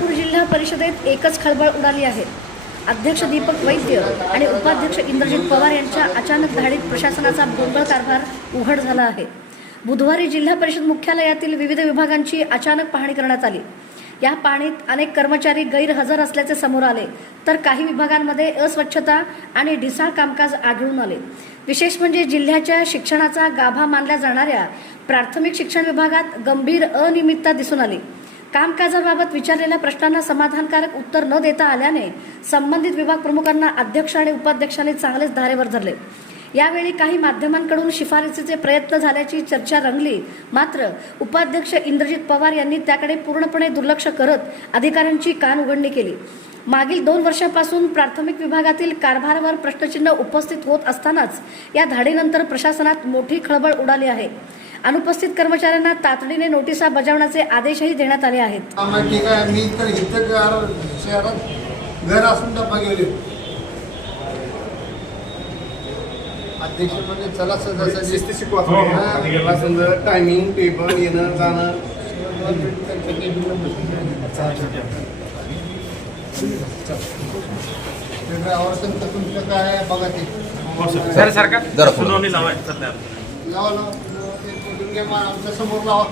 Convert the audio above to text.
सोलापूर जिल्हा परिषदेत एकच खळबळ उडाली आहे। अध्यक्ष दीपक वैद्य आणि उपाध्यक्ष इंद्रजित पवार यांच्या अचानक धाडीत प्रशासनाचा भोंगळ कारभार उघड झाला आहे। बुधवारी जिल्हा परिषद मुख्यालयातील विविध विभागांची अचानक पाहणी करण्यात आली। या पाहणीत अनेक कर्मचारी गैरहजर असल्याचे समोर आले, तर काही विभागांमध्ये अस्वच्छता आणि ढिसाळ कामकाज आढळून आले। विशेष म्हणजे जिल्ह्याच्या शिक्षणाचा गाभा मानल्या जाणाऱ्या प्राथमिक शिक्षण विभागात गंभीर अनियमितता दिसून आली। कामकाजाबाबत विचारलेल्या प्रश्नांना समाधानकारक उत्तर न देता आल्याने संबंधित विभाग प्रमुखांना अध्यक्ष आणि उपाध्यक्षांनी चांगलेच धारेवर धरले। यावेळी काही माध्यमांकडून शिफारसीचे प्रयत्न झाल्याची चर्चा रंगली, मात्र उपाध्यक्ष इंद्रजित पवार यांनी त्याकडे पूर्णपणे दुर्लक्ष करत अधिकाऱ्यांची कान उघडणी केली। मागील 2 वर्षांपासून प्राथमिक विभागातील कारभारावर प्रश्नचिन्ह उपस्थित होत असतानाच या धाडीनंतर प्रशासनात मोठी खळबळ उडाली आहे। अनुपस्थित कर्मचाऱ्यांना तातडीने नोटिसा बजावण्याचे आदेशही देण्यात आले आहेत। ठीक आहे, मी तर इथं शहरात घर असून डब्बा गेले अध्यक्ष म्हणजे चला सदस्य शिकवा टायमिंग टेबल येणं जाणं तुमचं काय बघा ते सरकार लावा आमच्या समोर लावा।